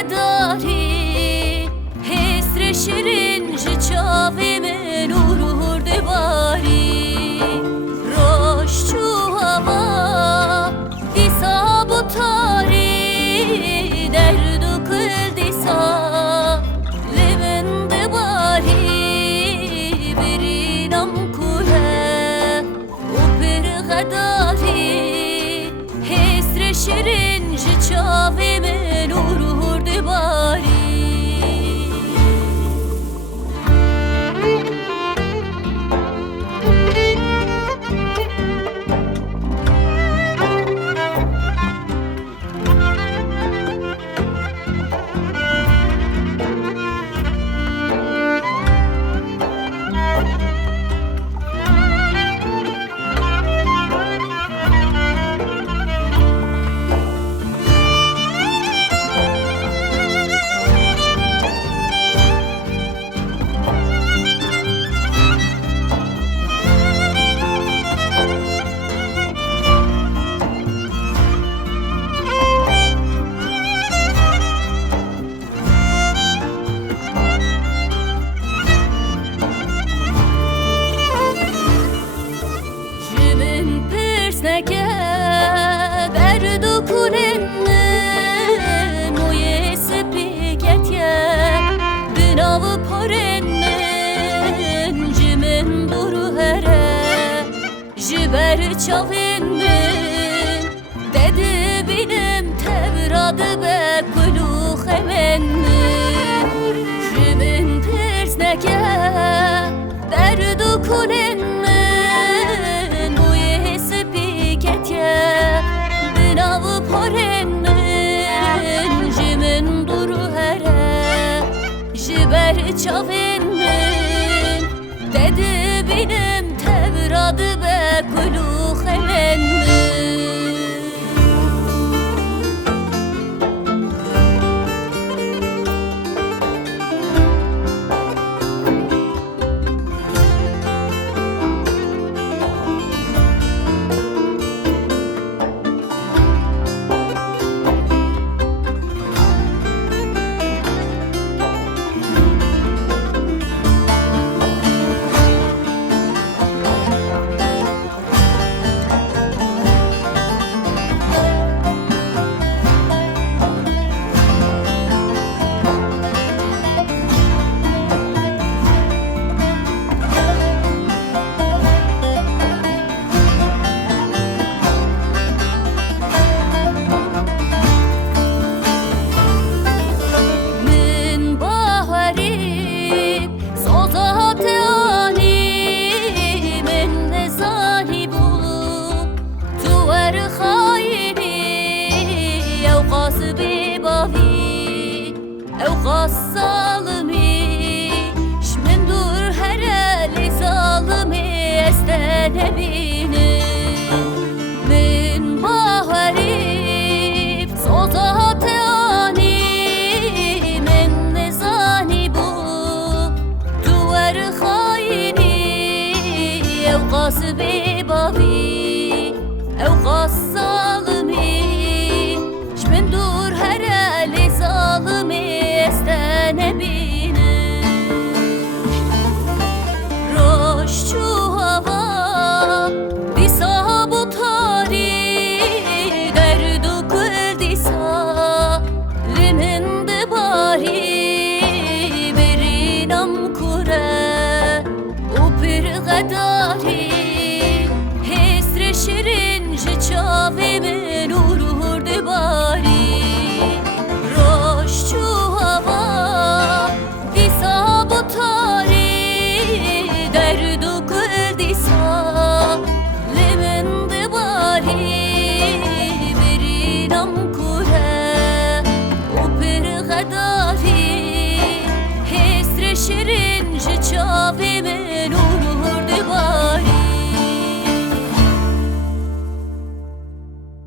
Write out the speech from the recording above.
غداری حسر شیرین جاوی من نور دیواری روش چو هوا دیسا بطاری درد و کل دیسا لمن دیواری برینم کوله و پر غداری حسر شیرین جاوی من نور دیواری Neke derdu kurennen o yesi piketje dinavu porennen cimen duru here jiber çavinnen dedi benim tevradı be kulu hemennen cimen pers neke derdu kurennen Dinavu porennen jimin duru here jiber çavinnen dedi benim tevradı be kulu hemennen او غاص ظالمي شمن دور هرالي ظالمي استنبيني من بحري صوتات اني من نزاني بو دور خايني او غاصبي بابي او غاص ظالمي شمن دور هرالي ظالمي استنبینه روش چو هوا دیسا بطاری درد و کل دیسا لمن دیواری برینم کوره و پر غداری حسر شیرین جاوی